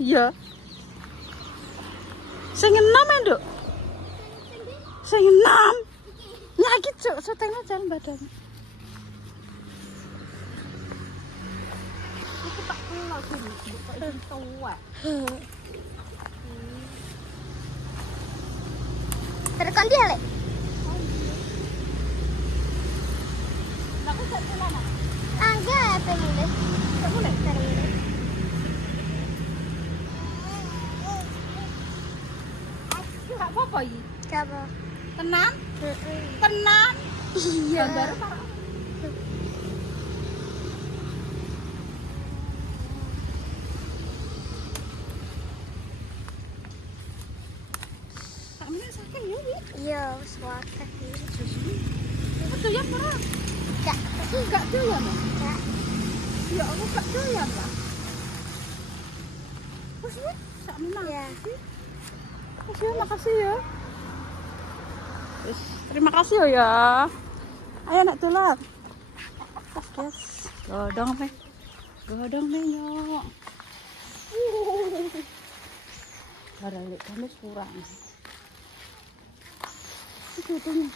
Iya. Sing enom ya, Nduk. Sing enom. Nyaki cuk, setengah jalan badannya. Aku tak kenal sini, kok ini tua. Terekam dia, Lek. Lah kok tak pulang ah? Enggak, pengen deh. Tak boleh. Enggak apa-apa iki. Coba. Tenang, tenang. Iya. Gambar parah. Sakmene sakit ya, Wi. Iya, suaka sih. Betul ya, parah. Enggak. Enggak doyan. Enggak. Ya Allah, enggak doyan lah. Wes wes, sakmene. Iya. Makasih ya. Wis, terima kasih ya. Ayo nak dolan. Yes. Godong me. Godong me yo. Barale kami kurang. Itu tuh.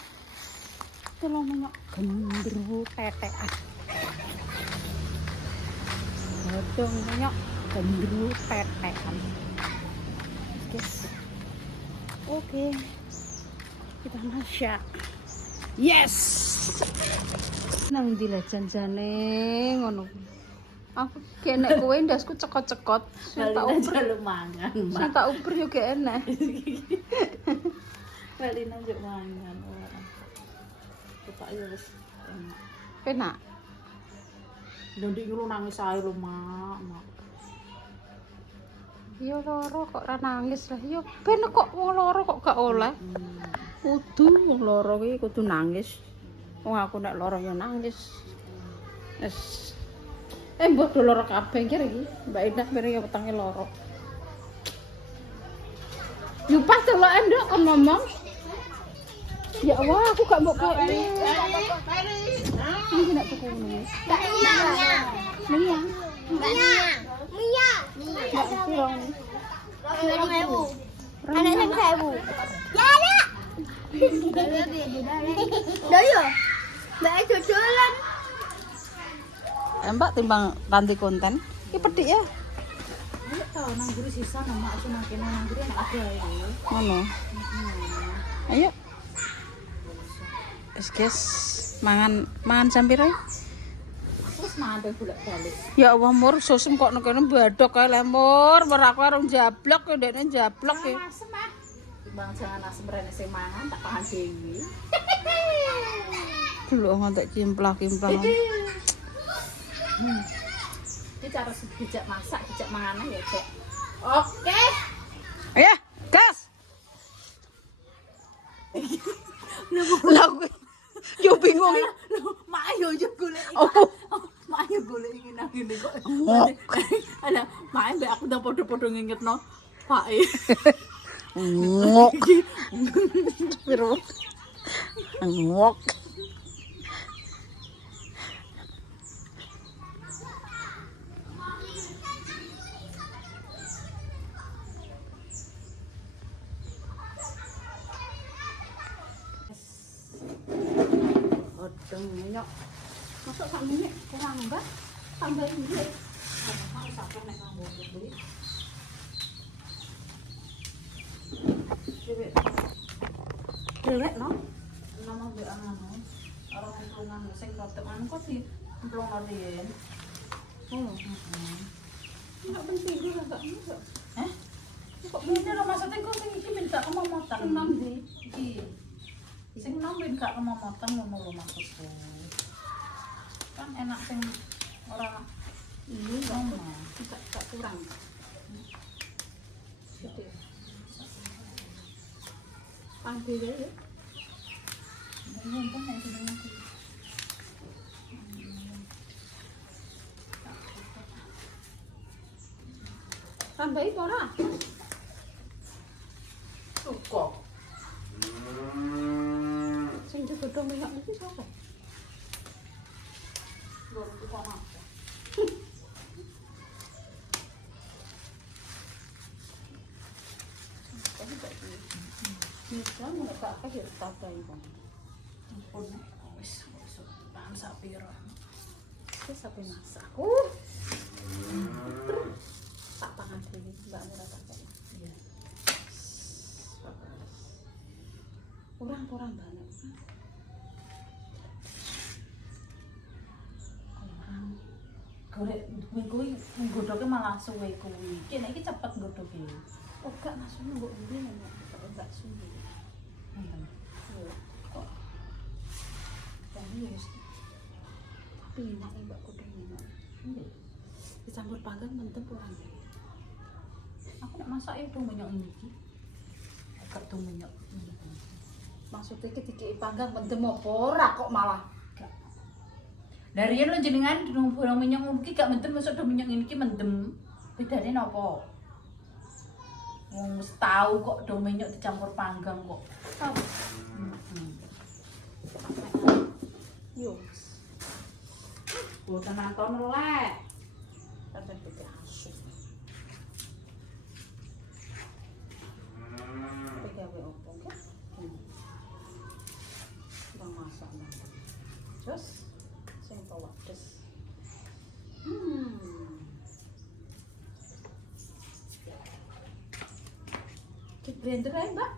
Tolong menyok gendruwo tetean. Godong menyok gendruwo tetean. Yes. Oke. Kita masak. Yes. Nang ndi lah janjane ngono. Aku kene kowe ndasku cekot-cekot. Sing tak uber mangan, sing tak uber yo gak enak. Balina njuk mangan ora. Kepak ya wis enak. Penak. Ndik lu nangis ae lho, Mak. Yo loro kok ora nangis lah. Yo ben kok wong loro kok gak oleh. Kudu wong loro kuwi kudu nangis. Wong aku nek loro ya nangis. Wis. Mbok do loro kabeh iki iki. Mbak Indah mere ya wetenge loro. Yo pas delok nduk kon ngomong. Ya Allah, aku gak mbok kok ini. Ini nak tuku ngene. Mbak Mia. Mia. Mia. Mia. Mbak pirang ini? 2.000. Anak yang 1.000. Ya ada. Dah yo. Mbak jodolan. Mbak timbang ganti konten. Iki pedhik ya. Ayo tau nang guru sisa nama aku makin nang guru enak ada iki. Ngono. Ayo. Wis guys, mangan sampir ae. Terus mangan bolak-balik. Ya Allah mur sosem kok nek kene badok kae lemur, mer aku arung jablok kok ndekne jablok ya. Asem ah. Timbang jangan asem rene sing mangan tak pangan dhewe. Delok ngantek kimplah-kimplah. Iki cara bijak masak, bijak mangan ya, Cek. Oke. Ayo, gas. Lah kowe yo bingung. Mak yo golek. Oh. Mak yo golek iki nang ngene kok. Ngok. Ala, mak mbek aku ndang padha-padha ngingetno pake. Ngok. Piro? Ngok. Odong nyok. Masuk sak menit kurang enggak? Tambahin dulu. Mau sampai nek kanggo beli. Dewek no. Nama mbek anu. Orang emplungan sing rotek anu kok sih emplung riyen. Enggak penting juga enggak enggak. Kok ini lo maksudnya kok sing iki minta kemomotan. Enam di iki. Sing nom ben gak kemomotan ngono lho maksudku. Kan enak sing ora ini ngono. Tidak kurang. Sithik. Pangge ya. Ngomong nek jenenge iki. Tambahi ora? Cukup. Sing digodhong minyak iki sapa? Lho, kok ana. Bisa mau gak apa ya tata ibu. Ampun, wis pan sak pira. Wis sampai masak. Tak pangan dulu, mbak murah tak kok. Iya. Orang banyak. Golek kuwi nggodhoke malah suwe kuwi. Ki nek iki cepet nggodhoke. Oh gak masuknya mbok ndi nek mbak suwi. Ngoten. Kok. Tapi enak mbak kudu enak. Nggih. Dicampur panggang mentem orang. Aku nek masak itu minyak iki. Agak tuh minyak. Maksudnya iki panggang mentem apa ora kok malah. Dari yen lo jenengan dorong minyak iki gak mendem masuk do minyak iki mendem. Bedane napa? Wong wis tau kok do minyak dicampur panggang kok. Tahu. Yo. Boten nonton lek. Sampai putih asu. Tapi gawe opo kan? Bang masak nang. Terus sing bawa des. Di blender aja, Mbak.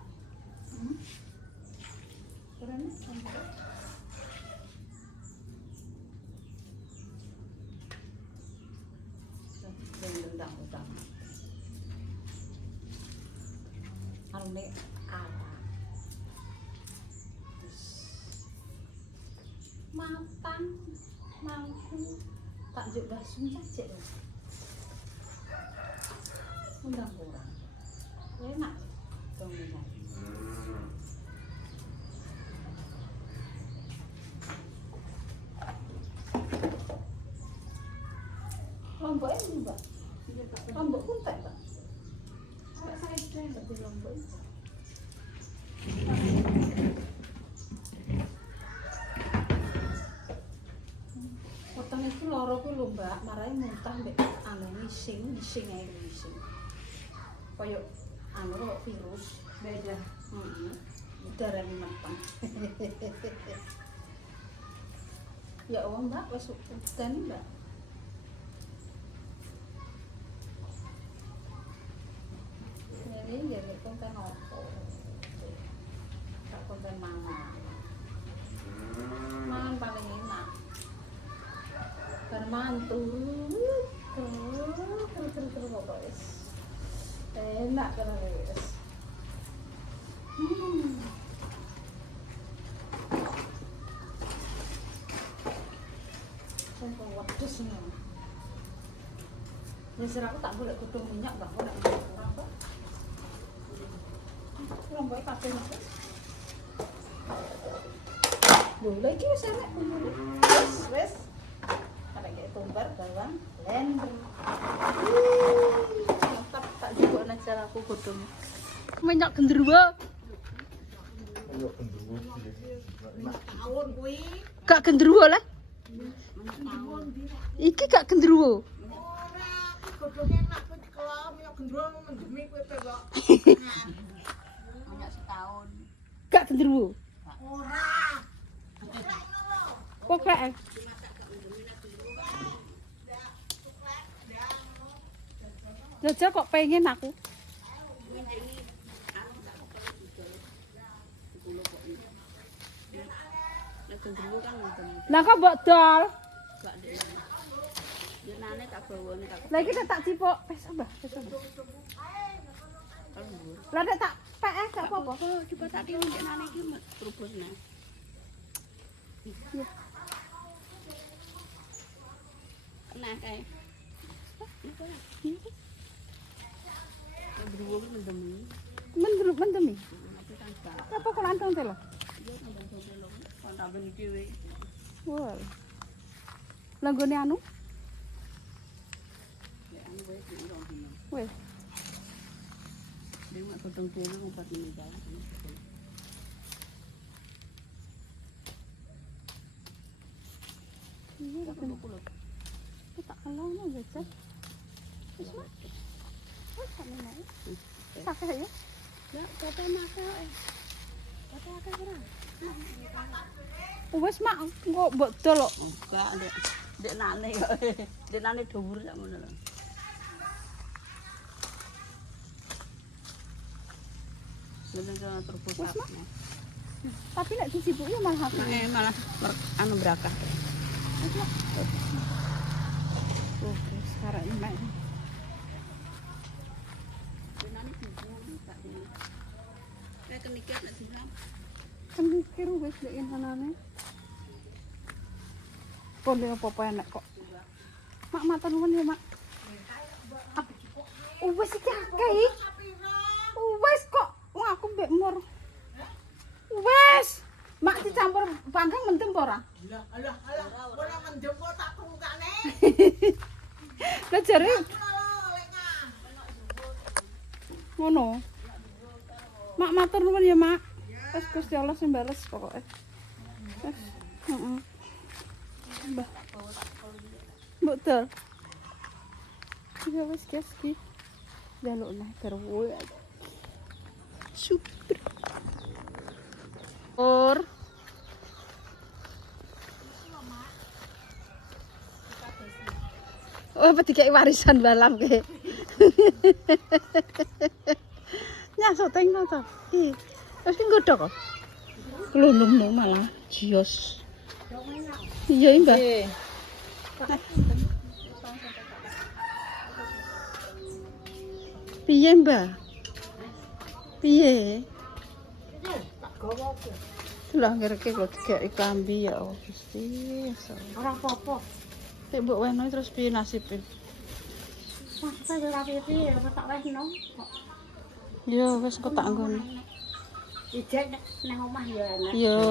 Keren sampai. Blender ndang-ndang. Arune ala. Matang, mampu, tak juk basum cacik. Undang orang. Enak. Dong enak. Lombok ini, Mbak. Lombok pun tak, Mbak. Saya sudah di Lombok itu. Potong itu loro ku lho, Mbak, marahe muntah mbek anu ngising ae ngising. Koyo anu kok virus beda. Darane matang. Ya Allah, Mbak, wis udan, Mbak. Jadi konten opo? Tak konten mangan. Mangan paling enak. Bermantu. Terus pokoknya. Enak kan wis. Sampai wedhus ngono. Nyesir aku tak boleh kudu minyak gak boleh kurang kok. Lombok kabeh mas. Lho lagi wis enak bumbu. Wis. Karek kayak tumbar bawang blender. Mantap tak juga nek cara aku godhong. Minyak genderuwo. Minyak genderuwo iki. Tahun kuwi. Gak genderuwo lah. Iki gak genderuwo. Ora, iki godhonge enak kuwi kalau minyak gendruwo mendemi kuwi pe kok. Minyak setahun. Gak genderuwo. Ora. Kok kae? Jajal kok pengen aku. Lah kok mbok dol? Lah iki tak cipok. Wis mbah, wis mbah. Lah nek tak PE gak apa-apa. Coba tadi ngentekane iki rubusne. Nah kae. Ndruwo ki mendemi. Mendemi. Tapi kan gak. Apa kok lantang telo? Iya mendemi lho. Kan tak ben iki wae. Wah. Lah gone anu? Ya anu wae iki ndong dino. Wes. Dewe godhong dhewe ngumpat ini kae. Iya, tak kalau mau jajal. Wis mah. Wis sampe naik. Sakit ya? Ya, kata makan Kata akan kurang. Wes mak kok mbok dol kok. Enggak, Dek nane kok. Dek nane dhuwur sak ngono lho. Bener jangan terpusat. Tapi nek disibuki malah aku. Malah anu berakah. Oke, sekarang ini mak. Dek nane dhuwur sak ngono. Nek kenikir nek dilam. Kan mikir wes dek anane. Konde apa-apa enak kok. Mak matur nuwun ya, Mak. Wes iki akeh. Wes kok wong aku mbek mur. Wes. Mak dicampur panggang mendem apa ora? Lah, alah, ora mendem kok tak krungkane. Lah jare Lenga. ngono. Mak matur nuwun ya, Mak. Wes Gusti Allah sing bales pokoke. Wes. Heeh. Mbah. Mbok dol. Ya wes guys ki. Jaluk nah terus. Super. Oh, apa dikai warisan balam ke? Nyasot tengno to. Ih, terus ki nggodhok kok. Klundung malah jios. Iya, Mbak. Piye, Mbak? Piye? Tak gawa aku. Lah ngereke kok dikeki kambi ya Allah Gusti. Ora apa-apa. Nek mbok weno terus piye nasibe? Masa yo ra piye apa tak wehno. Ya wis kok tak nggon. Ijek nang omah yo enak. Ya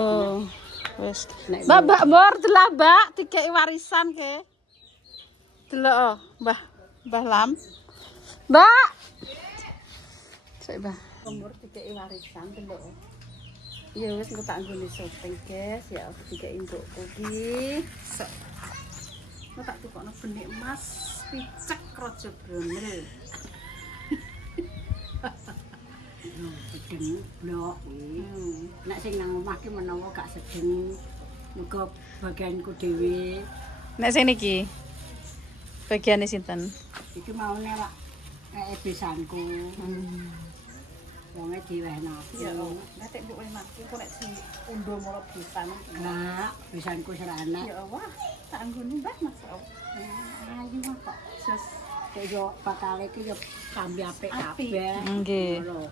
wis. Mbak Mbor delok Mbak dikeki warisan ke. Delok Mbah Lam. Mbak. Sik Mbah. Mbor dikeki warisan delok. Ya wis engko tak nggone syuting guys ya dikeki mbokku ki. Sok. Mau tak tukokno benik emas picek Raja Brondel. Sedeng blok iki. Nek sing nang omah ki menawa gak sedeng muga bagianku dhewe. Nek sing niki bagiane sinten? Iki maune Pak besanku. Wonge diwehno. Ya Allah, nek mbok wae mati kok nek sing undo moro pisan. Lah, besanku serana. Ya Allah, tak anggone Mbak Mas. Ayo kok. Sus. Yo bakal iki yo kambi apik Apik. kabeh. Nggih. Ngono.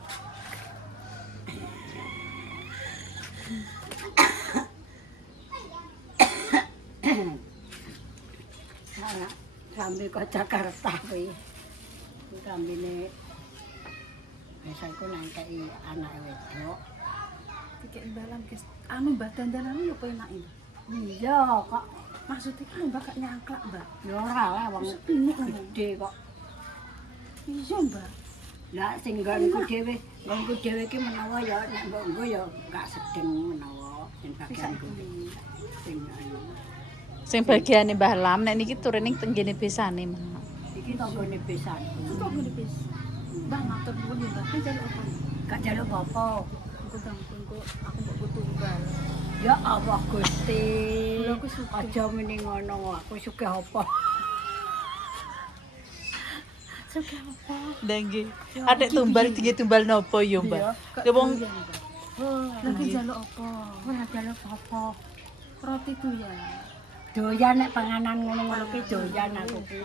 Nah, kambi kok Jakarta kuwi. Kuwi kambine besanku nang kei anake wedok. Dikeki balam guys. Anu Mbak dandanane yo penake. Iya kok. Maksudnya kan Mbak gak nyangklak Mbak. Yo ora lah wong gede kok. Iya Mbak. Lah sing nggonku dhewe ki menawa ya nek mbok nggo ya gak sedeng menawa sing bagianku. Sing anu. Sing bagiane Mbah Lam nek niki turune tenggene besane Mak. Iki tanggane besanku. Kok ngene bis. Mbah matur nuwun ya Mbah, jaluk apa? Gak jaluk apa. Engko gampang kok aku mbok butuh tunggal. Ya Allah Gusti. Lha aku sugih. Aja muni ngono, aku sugih apa? Sugih apa? Dengge. Adek tumbal tinggi tumbal nopo yo, Mbak? Ya wong Lagi jaluk apa? Ora jaluk apa. Roti ya. Doyan nek panganan ngono-ngono ki doyan aku ki.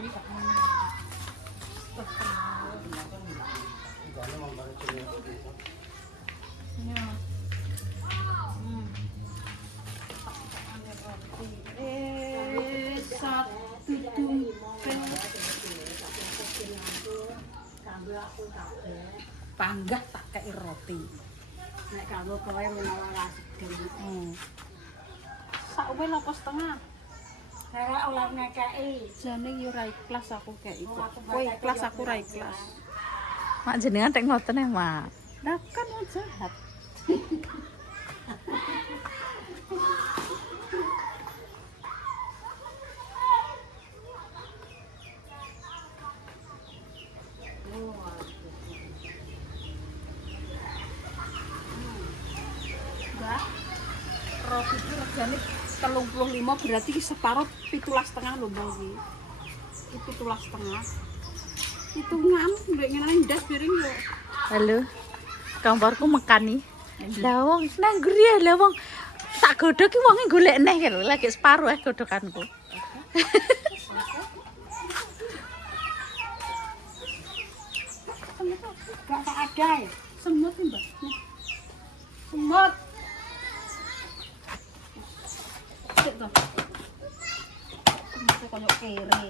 Satu tumpeng. Panggah tak kei roti. Nek kamu kowe menawa ra sedeng. Sak wel apa setengah? Ora oleh ngekeki. Jane yo ra ikhlas aku kei kok. Kowe ikhlas aku ra ikhlas. mak jenengan tek ngoten ya, Mak. Lah kan wong jahat. regane 35 berarti separuh 17,5 lho Mbak iki. Iki 17,5. Hitungan ndek ngene ndas piring yo. Halo. Gambarku mekani. Lah wong nang ngri lah wong tak godhog ki wonge golek neh lho, lagi separuh godhoganku. Gak tak ada. Semut iki, Mbak. Semut. Sik to. Semut koyo kere.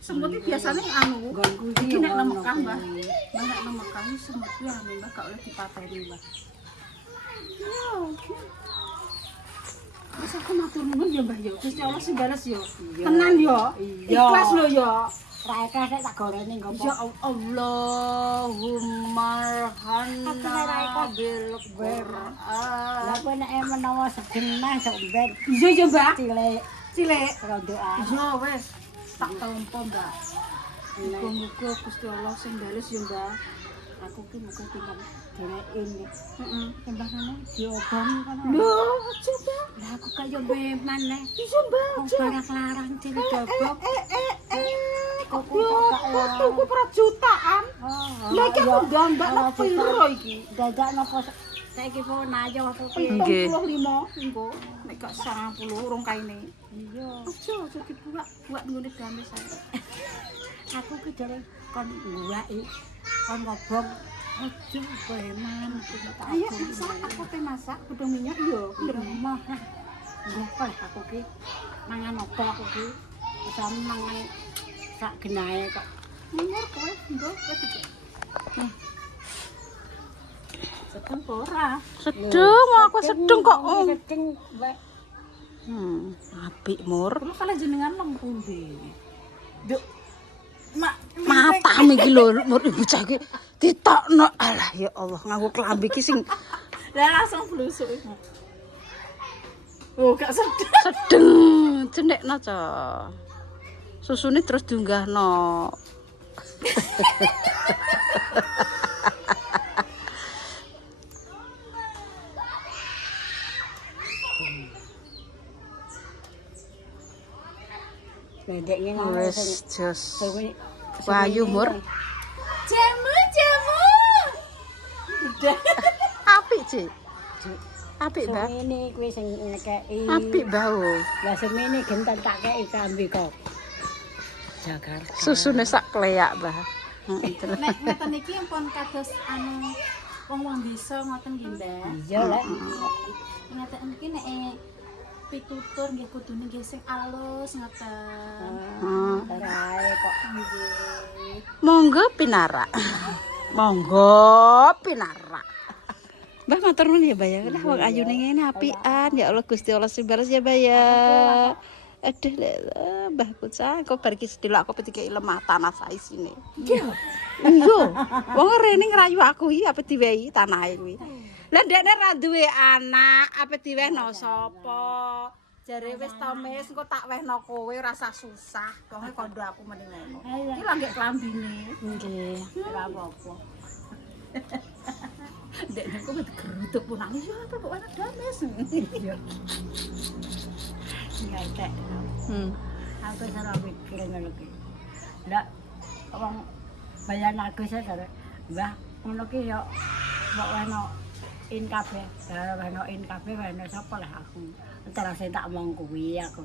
Semut iki biasane anu. Nggonku Iki nek nang Mekah, ono Mbak. kuwi. Nek nang Mekah iki semut kuwi anu Mbak gak oleh dipateni, Mbak. Yo. Wis aku matur nuwun ya, Mbah yo. Gusti Allah sing bales yo. Tenan yo. Iya. Ikhlas lho yo. Ra ikhlas nek tak goreni nggo. Ya Allahumma Aku ora ikhlas. bil Lah Qur'an. kowe nek menawa sedeng mah sok ben Iya ya, Mbak. cilik Cilik. rondokan. Iya wis. Tak tampa, Mbak. Muga-muga Gusti Allah sing bales ya, Mbak. Aku ki muga tinggal direkin. Heeh. Tembah nang diobong kono. Lho, aja, Mbak. Lah aku kaya meman nek. Iya, Mbak. Wong barang larang cilik dobok. Kok Tuku prajutaan. Oh, Lah iki aku ndambak nang piro iki? dadak napa saiki pun ayo aku ki. Nggih. 75 engko. Nek gak 90 urung kaine. Iya. Aja dibuak, buat ngene damai saya. Aku ki jare kon nguwaki. Kon ngobong. Aja kowe man aku tak. Ayo masak, aku pe masak godhong minyak yo. Lemah. Ngopel aku ki. Mangan apa aku ki? Bisa mangan sak genahe kok. Minyak kowe ndok kowe iki. Sedeng ora? Sedeng aku sedeng kok. Sedeng wae. Apik mur. Kulo kala jenengan nang pundi? Nduk. Mak, Matamu iki lho mur ibu cah iki ditokno. Alah ya Allah nganggo klambi ki sing lah langsung blusuk. Oh, gak sedeng. sedeng cenekno ca. Susune terus diunggahno. Ndekne ngono Wes jos. sing Wayu mur. Jamu. Apik, Cik. Apik, Mbak. Semene kuwi sing ngekeki. Apik, Mbak. Lah semene genten tak kei kambi kok. Jakarta. Susune sak kleyak, Mbak. Nek ngeten iki pun kados anu wong-wong desa ngoten nggih, Mbak. Iya lek. Ngeten iki nek pitutur nggih kudune nggih sing alus ngoten. Rae kok. Monggo pinarak. Monggo pinarak. Mbah matur nuwun ya, Mbak ya. Lah wong ayune ngene apian. Ya Allah Gusti Allah sing bares ya, Mbak ya. Aduh, mbahku cangkok bar iki sedelok aku dikeki lemah tanah saisine. Iya. Iya. Wong rene ngrayu aku iki apa diwehi tanahe kuwi. Lah ndekne ra duwe anak, apa diwehno sapa? Jare wis to mes engko tak wehno kowe rasa susah. Wonge kandha aku mending ngono. Iki lagi klambine. Nggih, ora apa-apa. Ndekne kok digerutuk pun nangis ya apa kok anak dames. Iya. Ngertek. Aku salah mikir ngono ki. Lah wong bayan aku sadar, Mbah, ngono ki yo mbok weno in kabeh. Lah weno in kabeh weno sapa lah aku. Antara sing tak omong kuwi aku.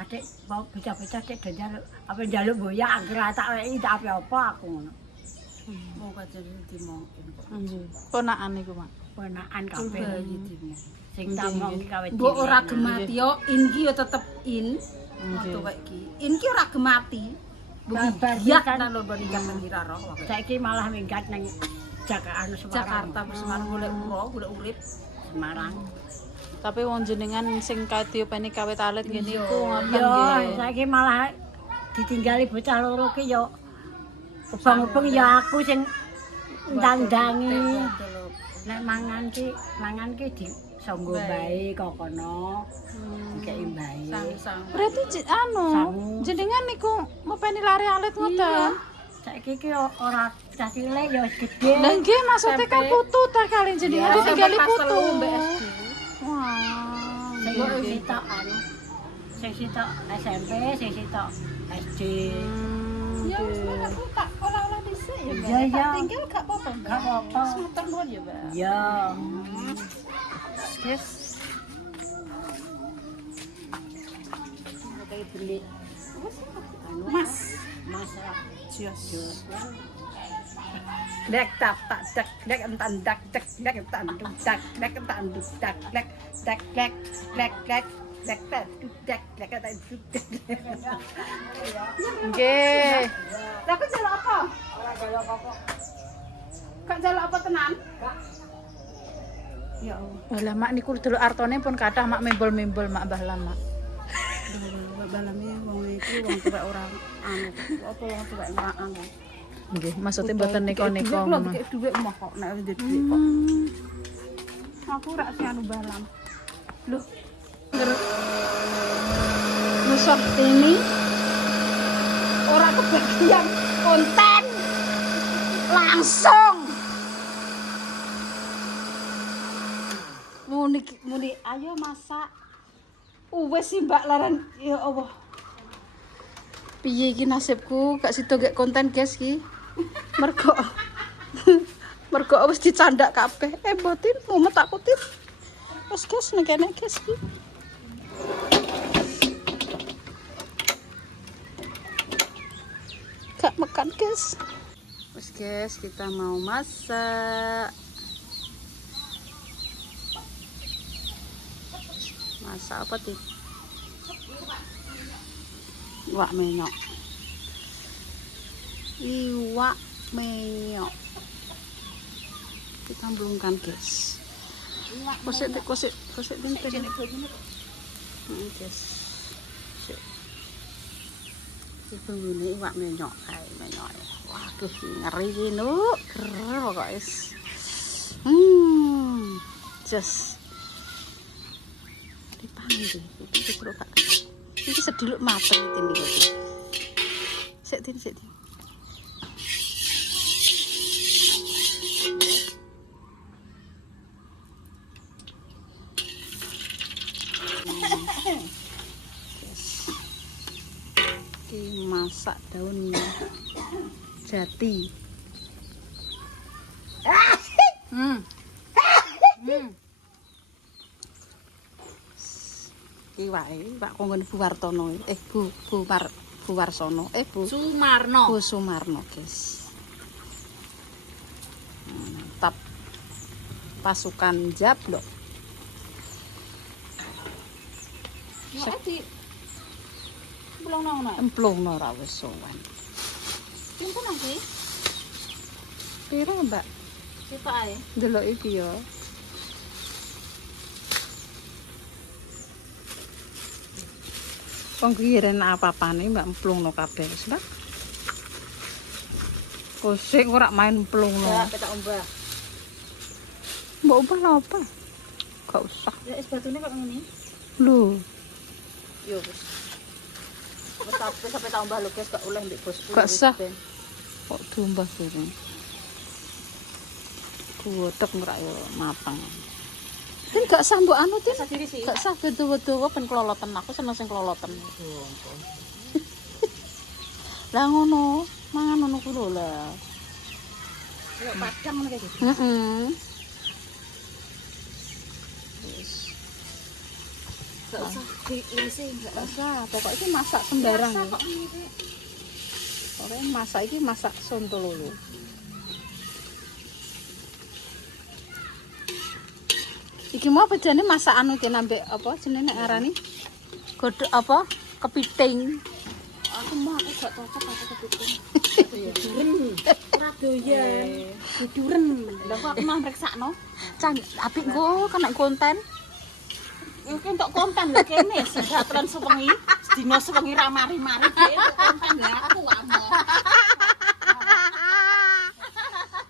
Adik mau bocah-bocah dik do njaluk apa njaluk boya angger tak weki tak apa aku ngono. Mau kajen dimongkin kok. Nggih. Ponakan iku, Mak. Ponakan kabeh Bayi dimong. Sing tak omong ki kawit. Mbok ora gemati yo in ki yo tetep in. Nggih. Waktu iki. In ki ora gemati. Kabar Iya kan kan lho nikah ngira roh. saiki malah minggat nang Jakarta Semarang. Jakarta Semarang golek golek urip. Semarang. Tapi wong jenengan sing kadiopene kawit alit ngene iku ngoten Yo, nggih. saiki malah ditinggali bocah loro ki yo ubang-ubang ya aku sing ndang-ndangi. Nek mangan ki di sanggo bae kok kono. Dikeki bae. Sang. Berarti anu Sangu. jenengan niku mopeni lari alit ngoten. Saiki ki ora cah cilik ya wis gedhe. Lah nggih maksudnya kan putu ta kali jenengan ditinggali putu. Mbak SD. Wah. Sing Sing sitok anu. Sing sitok SMP, sing sitok SD. Ya wis aku tak olah-olah dhisik ya. Iya, iya. Tak tinggal gak apa-apa. Gak apa-apa. Semotor nuwun ya, Mbak. Ya. Guys. Kayak beli Mas. masalah Jos. jus. Dek tap tak dek dek entan dak dek dek entan duk dak dek entan duk dak dek dek dek dek dek dek dek dek dek dek duk dek. Nggih. Lah kok jaluk apa? Ora kaya apa. Kak jaluk apa tenan? Ya Allah. Lah mak niku delok artone pun kathah mak membol-membol mak Mbah Lama. Balame wong iki wong tuwek ora anu. Apa wong tuwek ora anu. Nggih, maksudnya mboten neko-neko ngono. Nek dhuwit mah kok nek wis dhuwit kok. Aku ora si anu balam. Loh. Nusok ini ora kebagian konten. Langsung. Muni ayo masak. Wes sih Mbak Laran, ya Allah. Piye iki nasibku gak sida gek konten guys ki. Mergo mergo wis dicandak kabeh. Mboten mumet aku tit. Wes guys nek kene guys ki. Gak makan guys. Wes guys kita mau masak. Masak apa tuh? Iwak menyok. Iwak menyok. Kita belungkan guys. Kosek tinten. Guys. Iki ngene iwak menyok kae menyok. Waduh ngeri iki nuk. Ger pokoke wis. Just dipanggil iki terus gak iki seduluk mateng iki iki sik tin iki masak daun jati. Iki wae Pak Konggon Bu Wartono. Bu Warsono. Bu Sumarno. Bu Sumarno, guys. Mantap. Pasukan Jablok. Ya di belum nang. Emplungno ra wis sowan. Pinten nang sih? Piro, Mbak? Siapa ae? Delok iki ya. Pengkiran apa-apane Mbak emplungno kabeh wis, Mbak. Kosek ora main emplungno. Ya, petak ombak. Mbok ompah apa? Gak usah. Ya es batune kok ngene. Lho, Yo wis. Wis sampai tak ombah lho guys, gak oleh mbek bosku. Gak sah. Kok diombah bareng. Kuwedek ora yo mateng. Tin gak sah mbok anu tin. Sadiri sih. Gak sah dawa-dawa ben keloloten. Aku seneng sing keloloten. Lah ngono, mangan ngono ku lho lah. Yo padang ngono kayak gitu. Heeh. Gak usah diisi, gak Gak usah, pokoknya iki masak sembarang. Pokoknya masak iki masak sontololo. Iki mau apa jane masak anu iki nambah apa jenenge arani? Godhog apa? Kepiting. aku gak cocok aku kepiting. Ora doyan. Tiduren. Lah kok aku mau mreksakno. Apik engko kena konten. Iki entuk konten lho kene sedatran sewengi, sedina sewengi ra mari-mari dhewe konten lha aku amo.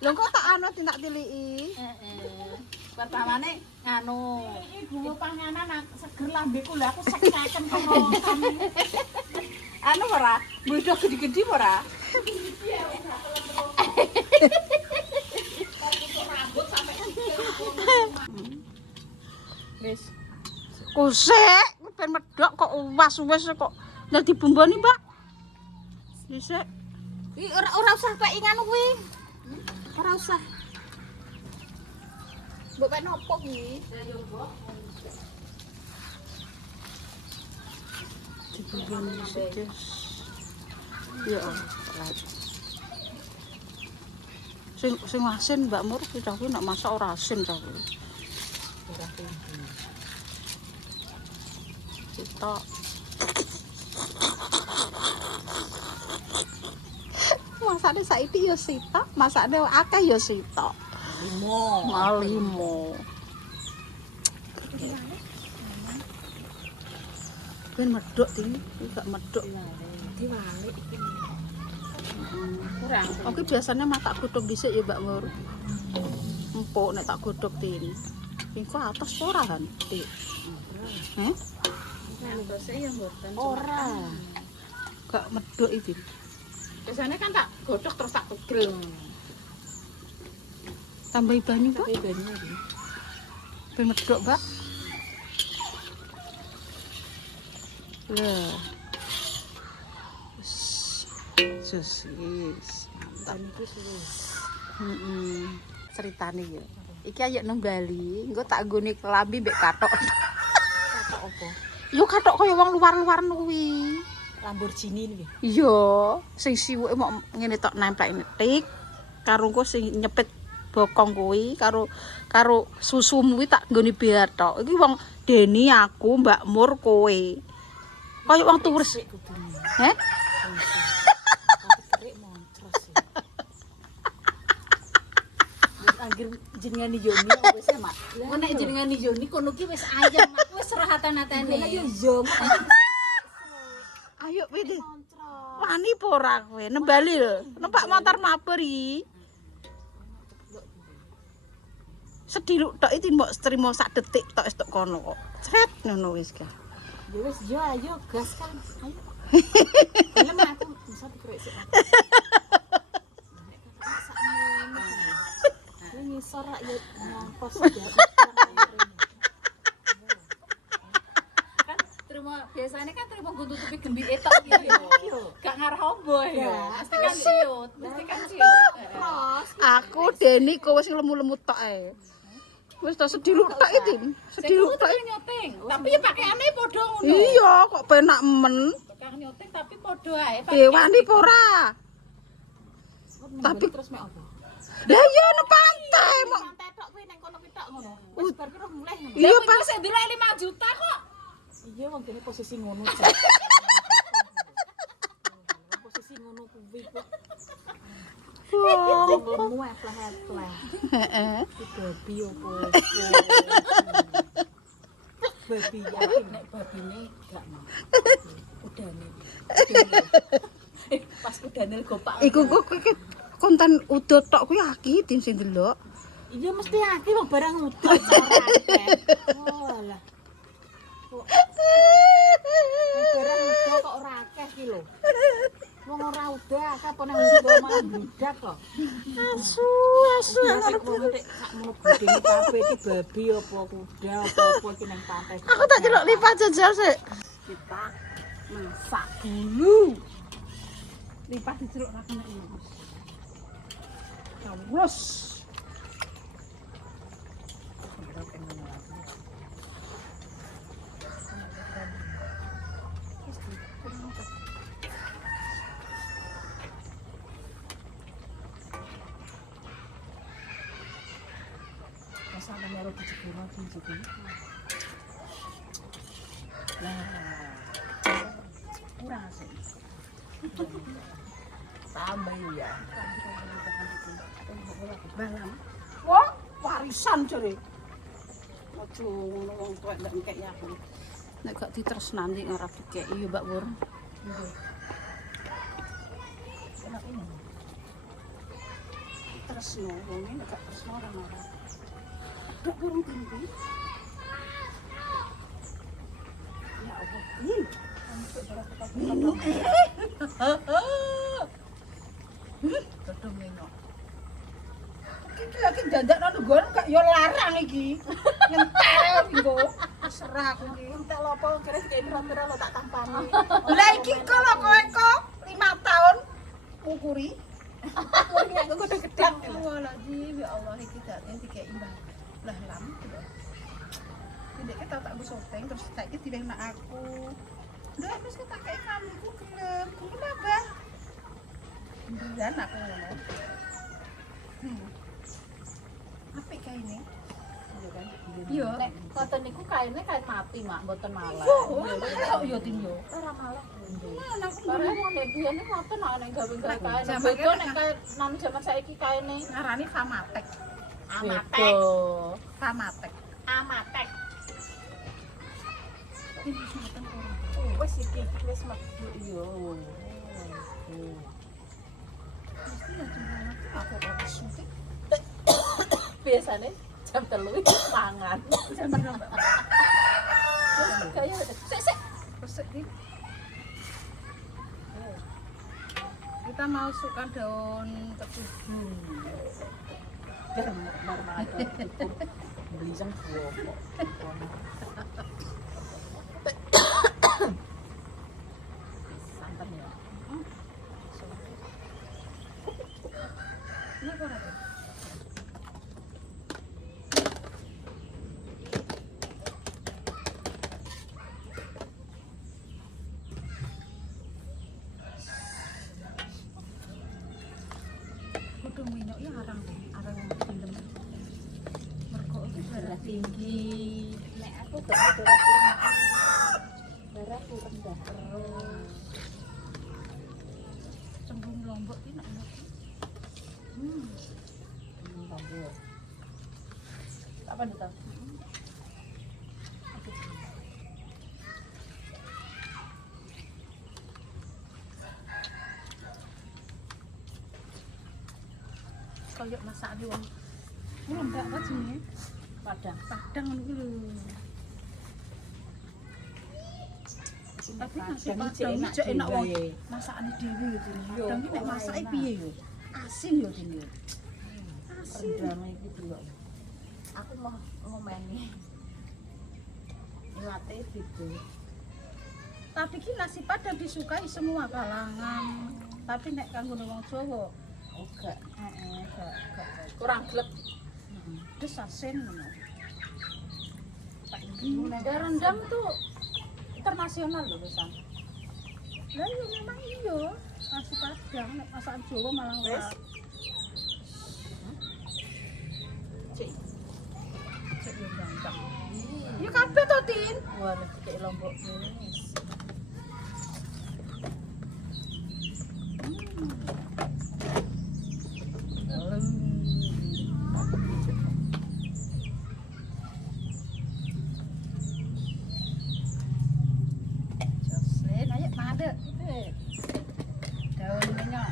Lho kok tak anu tindak tiliki. Heeh. Pertamane anu, ibu panganan seger lambeku lho aku sekaken penonton. Anu ora, bodoh gede-gede ora? Wis. Kusik, ben medhok kok uwas-uwis kok dadi bumboni, Mbak. Dhisik. Ora usah pek inganu kuwi. Ora usah. Mbok pek nopo kuwi? Dibumboni dhisik. Ya Allah. Sing asin Mbak Mur kita kuwi nek masak ora asin ta kuwi. Ora tinggi. Kita masakne saiki ya sitok, masakne akeh ya sitok. 5. Malimo. Ben medhok iki, gak medhok. Diwalik iki. Kurang. Oke biasanya matak godhog dhisik ya Mbak Mur. Empuk nek tak godhog tin. Engko atas ora kan? Dik. Heh? Terus ya mboten. Ora. Gak medhok iki. Biasanya kan tak godhog terus tak pegel. Tambahi banyu, Pak. Tapi banyu iki. Ben medhok, Mbak. Lah. Sosis. Mantap. Iki suwes. Ceritane ya. Iki ayo nang Bali, engko tak nggone kelambi mbek kathok. Katok apa? Yo kathok kaya wong luar-luar kuwi. Lamborghini iki. Iya, sing siwuke mok ngene tok nemplek netik. Karo engko sing nyepit bokong kuwi karo susumu kuwi tak nggone biar tok. Iki wong Deni, aku, Mbak Mur, kowe. Kaya wong turis. Heh? Kerik moncros. Wis anggir jenengane Yoni wis mak. Mun nek jenengane Yoni kono ki wis ayem, aku wis serahatan-atane. Yo yo. Ayo pede. Wani apa ora kowe? Nembali lho. Numpak motor mabur iki. Sediluk tok iki mbok trimo sak detik tok wis tok kono kok. Cret ngono wis ka. Ya wis yo ayo gas kan. Ayo. Film aku bisa dikerik sik. Ini ngisor rak yo ngompos ya. Kan terima biasanya kan terima gue tutupi gembike tok gitu. Gak ngarah ombo ya. Mesti kan siut, mesti kan siut. Aku Deni kowe sing lemu-lemu tok ae. Wis ta sediluk tok iki. Sediluk tok. Nyoteng, tapi ya pakaiane padha ngono. Iya, kok penak men. Tukang nyoteng tapi padha ae. Wani apa ora? Tapi terus mek apa? Lah iya nang pantai mok. Santai tok kuwi nang kono pitok ngono. Wis bar kira mulai. Iya Pas pas sing dilek 5 juta kok. Iya wong kene posisi ngono. Cak. Posisi ngono kuwi kok. Ngomongmu eflah-eflah. Heeh. Iki babi opo? Babi yakin nek babine gak mau. Udane. Pas udane gopak. Iku kok konten udut tok kuwi akeh din sing delok. Iya mesti akeh wong barang udut sarate. Oh alah. Kok barang udut kok ora akeh iki lho. Wong ora udah apa nang udut malah budak kok. Asu Nek wong nek sak mono gedene kabeh iki babi apa kuda apa iki nang pantai. Aku tak delok lipat jajal sik. Kita masak dulu. Lipat diceluk ra kena iki. Terus. Masak nang dijebur iki juga. Kurang sih. Tambah ya. Balang. Wah, warisan jare. Ojo ngono wong tuwek ndak ngekeki aku. Nek gak ditresnani ora dikeki ya Mbak Pur. Tresno wong nek gak tresno ora marah. Gak kurang tinggi. Ya Allah. Gedung ini. Iki lagi dandak nang nggon kok ya larang iki. Ngentel engko. pasrah aku iki. Tak lopo kira kayak pira-pira lo tak tampani. Lah iki kalau kowe kok 5 tahun ngukuri. Mungkin aku kudu gedang. Astagfirullahaladzim, ya Allah iki dateng dikek imbang. Lah lama tuh. Ndek kita tak go syuting terus saiki diwehna aku. Ndak wis tak kei kamu ku gelem. Gelem apa? Beneran aku ngono. Apik kae ini. Iya. Nek ngoten niku kaine kain mati, Mak, mboten malah. Yo tim yo. Ora malah. Nah, aku Karena ngene biyen niku ngoten nek gawe-gawe kain. Zaman Beda kan nek kain nang jaman saiki kaine. ngarani Famatek. Amatek. Famatek. Amatek. Ini sematan orang. Wes iki wis metu yo. Mesti ya cuma aku kok syuting. Biasane jam 3 mangan. Jam berapa? Kayak sik Resep nih. Kita mau suka daun ketujuh. normal beli sang buah. Santan ya. Ini apa lagi? Kudu minyak ya arang film. Mergo itu darah tinggi. Nek aku gak darah tinggi. Darahku rendah. Cembung Lombok ini enak. Apa nih tau? Kayak masak di wong. Oh, enggak apa jenenge? Padang. Padang ngono lho. Tapi nasi Padang padang enak iki enak wong dhewe. masakane dhewe yo Din. Yo, Padang iki nek ora masake enak. piye yo? Asin yo Din yo. Asin. Rendang iki dulu. Aku mau ngomeni. Late gitu. Tapi ki nasi padang disukai semua kalangan. Tapi nek kanggo wong Jawa, Enggak. gak Kurang glek. des asin ngono. Ya rendang tuh internasional loh San. Lah yo memang iya, nasi padang nek masakan Jawa malah ora. Cik. Cek yo gampang. Ya kabeh to, Tin. Wah, nek kayak lombok ini. Jocelyn, ayo madek. Daun minyak.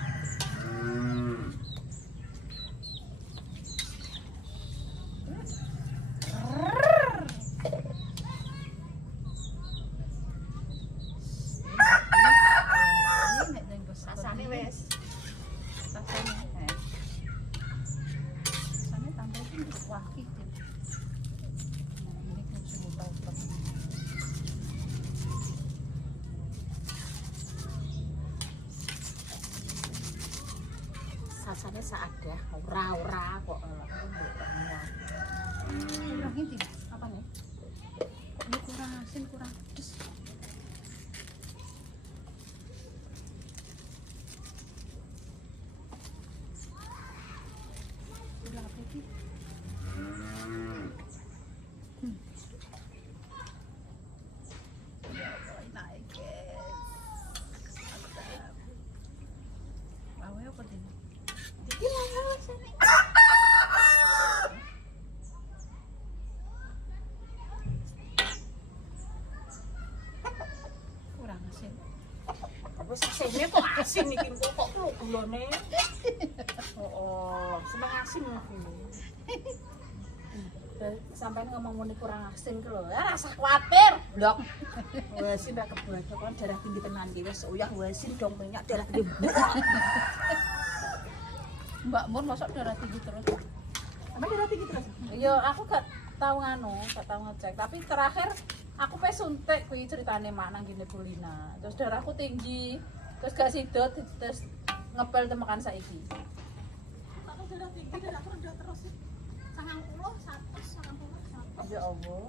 Rasane wes. Rasane tambahin wis wangi. Ini kan sudah tahu. Sasane seada, ora kok. Kurang ini apa nih? Ini kurang asin, kurang pedes. Kurang apa sih? Ya Allah, naik guys. Awe apa ini? Kurang asin. Wis asine kok asin iki kok gulane. Oh, seneng asin aku. Sampai ngomong muni kurang asin ku lho. Ya rasa kuatir, blok. Wes sing tak kebaca kan darah tinggi tenan iki wis uyah wesin dong minyak darah tinggi. Mbak Mun masuk darah tinggi terus. Emang darah tinggi terus? Iya, aku gak tahu ngecek. Tapi terakhir aku pe suntik kuwi ceritane mak nang gene Bulina. Terus darahku tinggi, terus gak sidot, terus ngepel temekan saiki. Aku darah tinggi dan aku rendah terus. 90, 100, 90, 100. Ya Allah.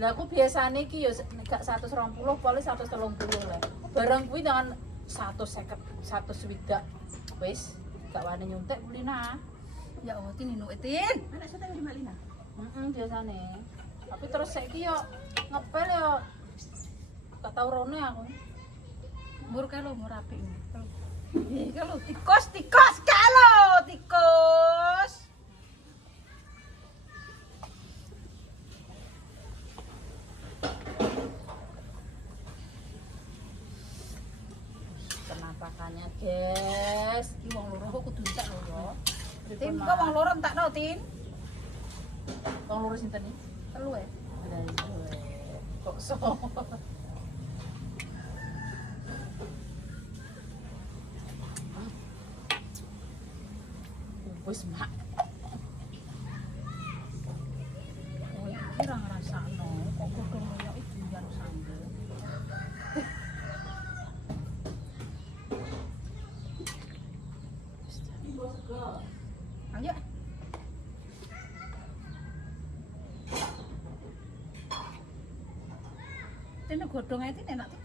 Lah aku biasane iki yo gak 120, paling 130 lah. Barang kuwi dengan 150, 120. Wis, gak wani nyuntik Bulina. Ya Allah, Tin Nino Tin. Anak saya tadi Mbak Lina. Biasane. Tapi terus saiki yo ngepel yo gak tau rone aku. Mur kalau mau rapi ini. Kalau tikus kalau tikus. Penampakannya, guys. Iki wong loro kok kudu entek lho yo. Tin kok wong loro entak no, Tin. Wong loro sinten iki? Telu ya. Kok so. Wis mak. Oh, iki ora ngrasakno. Kok godhong koyo iki jan sambel. Ayo. Tin godhong ae Tin enak Tin.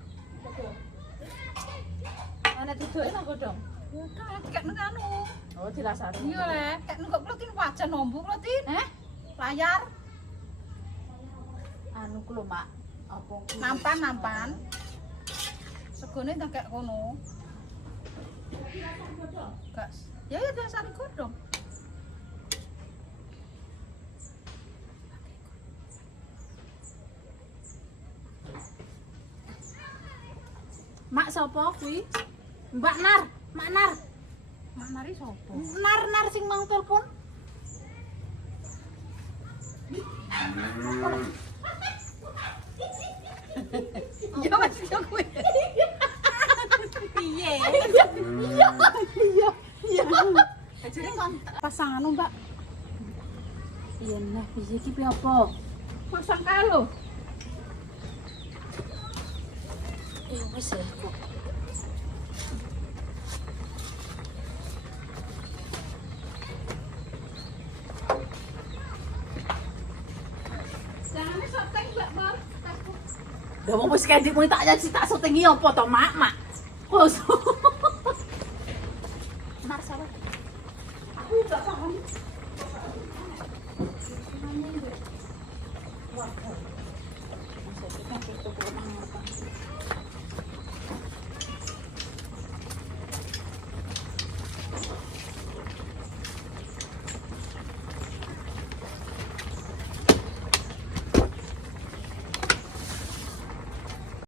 Ana duduke nang godhong. Udah, kayak nang anu. Oh, dilasani. Iya le, kayak nang kok Tin wajan nombok lo Tin. Eh? Layar, Anu ku lho, Mak. Apa ku? nampan. Segone tak kayak kono. Gak. Ya ya dasar godhong. Mak sapa kuwi? Mbak Nar, Mak Nar. Mak Mari sopo? Nar sing mau telepon. Ya Mas yo kuwi. Piye? Jadi kon pasangan Mbak. Iya nah, piye iki piye apa? Pasang kalo. Wis ya kok. Jangan soteng Mbak Mar. Lah wong wis kendikmu tak aja tak syutingi apa to, Mak? Oh, Mar salah. aku gak paham.